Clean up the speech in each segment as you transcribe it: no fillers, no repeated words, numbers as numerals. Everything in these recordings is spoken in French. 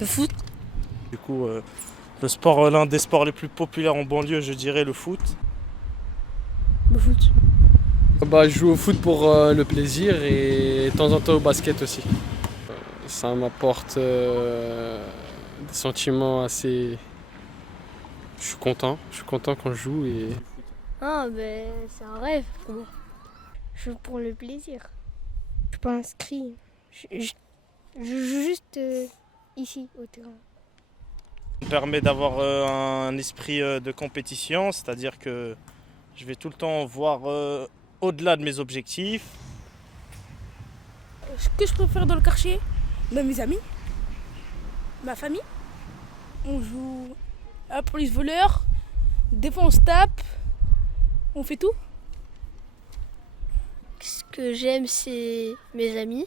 Le foot. Du coup, le sport, l'un des sports les plus populaires en banlieue, je dirais le foot. Le foot. Je joue au foot pour le plaisir et de temps en temps au basket aussi. Ça m'apporte des sentiments assez... Je suis content quand je joue et... Ah ben c'est un rêve pour moi. Je joue pour le plaisir. Je suis pas inscrit. Je joue juste ici au terrain. Ça me permet d'avoir un esprit de compétition, c'est-à-dire que je vais tout le temps voir au-delà de mes objectifs. Ce que je préfère dans le quartier, mes amis, ma famille. On joue à la police voleur, des fois on se tape, on fait tout. Ce que j'aime c'est mes amis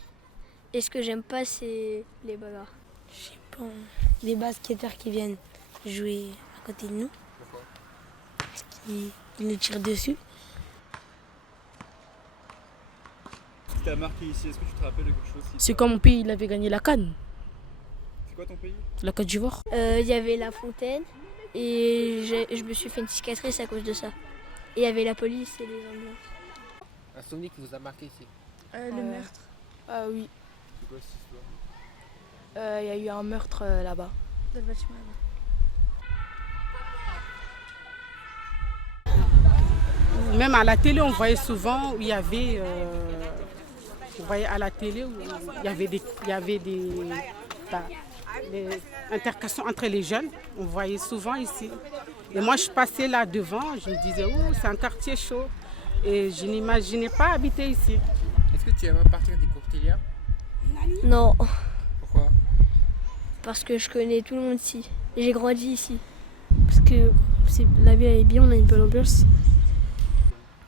et ce que j'aime pas c'est les bagarres. Je sais pas, les basketteurs qui viennent jouer à côté de nous. Parce qu'ils nous tirent dessus. Ce qui t'a marqué ici, est-ce que tu te rappelles de quelque chose? C'est quand mon pays il avait gagné la CAN, C'est quoi ton pays? la Côte d'Ivoire. Il y avait la fontaine et je me suis fait une cicatrice à cause de ça. Et il y avait la police et les ambulances. Un souvenir qui vous a marqué ici? Le meurtre. Ah oui, C'est quoi cette histoire? il y a eu un meurtre là-bas. Dans le bâtiment là-bas. Même à la télé, on voyait souvent où il y avait, on voyait à la télé où il y avait des interactions entre les jeunes. On voyait souvent ici. Et moi, je passais là devant, je me disais, oh, c'est un quartier chaud. Et je n'imaginais pas habiter ici. Est-ce que tu aimes partir des Courtilières? Non, Pourquoi? parce que je connais tout le monde ici. Et j'ai grandi ici. Parce que la vie elle est bien, on a une bonne ambiance.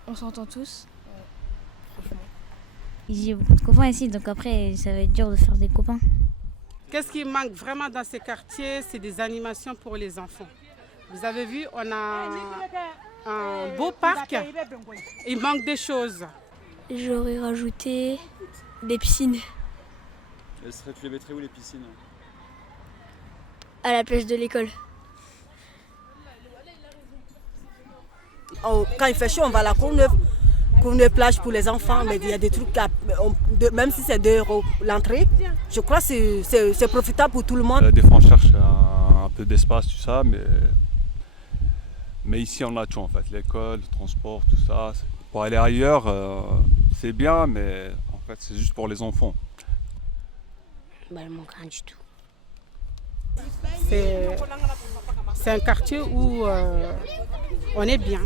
On s'entend tous. J'ai beaucoup de copains ici, donc après, ça va être dur de faire des copains. Qu'est-ce qui manque vraiment dans ces quartiers? C'est des animations pour les enfants. Vous avez vu, on a un beau parc. Il manque des choses. J'aurais rajouté des piscines Tu les mettrais où les piscines? à la place de l'école. Quand il fait chaud, on va à la Courneuve plage pour les enfants, mais il y a des trucs, même si c'est 2 € l'entrée, je crois que c'est profitable pour tout le monde. Des fois on cherche un peu d'espace, tout ça, mais ici on a tout en fait, l'école, le transport, tout ça. Pour aller ailleurs, c'est bien, mais en fait c'est juste pour les enfants. Elle manque rien du tout. C'est un quartier où on est bien.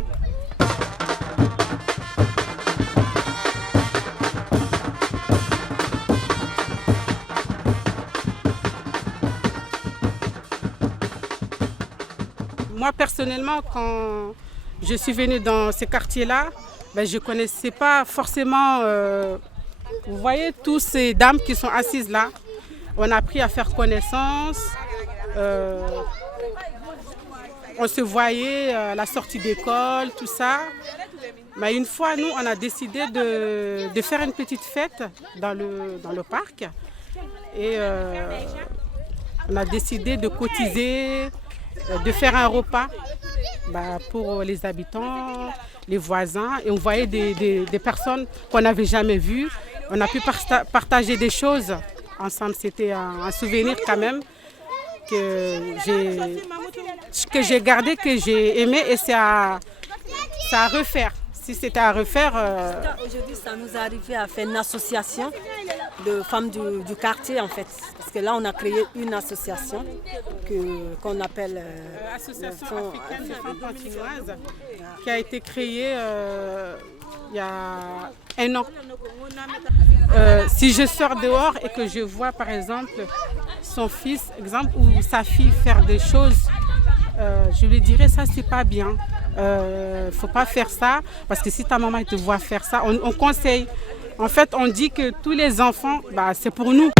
Moi personnellement, quand je suis venue dans ces quartiers-là, je ne connaissais pas forcément, vous voyez, tous ces dames qui sont assises là. On a appris à faire connaissance. On se voyait à la sortie d'école, tout ça. Mais une fois, nous, on a décidé de faire une petite fête dans le parc. Et on a décidé de cotiser, de faire un repas pour les habitants, les voisins. Et on voyait des personnes qu'on n'avait jamais vues. On a pu partager des choses ensemble. C'était un souvenir quand même que j'ai gardé, que j'ai aimé, et c'est à refaire. Si c'était à refaire... Aujourd'hui, ça nous est arrivé à faire une association de femmes du quartier, en fait. Parce que là, on a créé une association qu'on appelle... Association africaine de femmes pantinoises, qui a été créée il y a 1 an. Si je sors dehors et que je vois, par exemple, son fils, exemple, ou sa fille faire des choses, je lui dirais ça, c'est pas bien. Faut pas faire ça, parce que si ta maman te voit faire ça, on conseille. En fait, on dit que tous les enfants, c'est pour nous.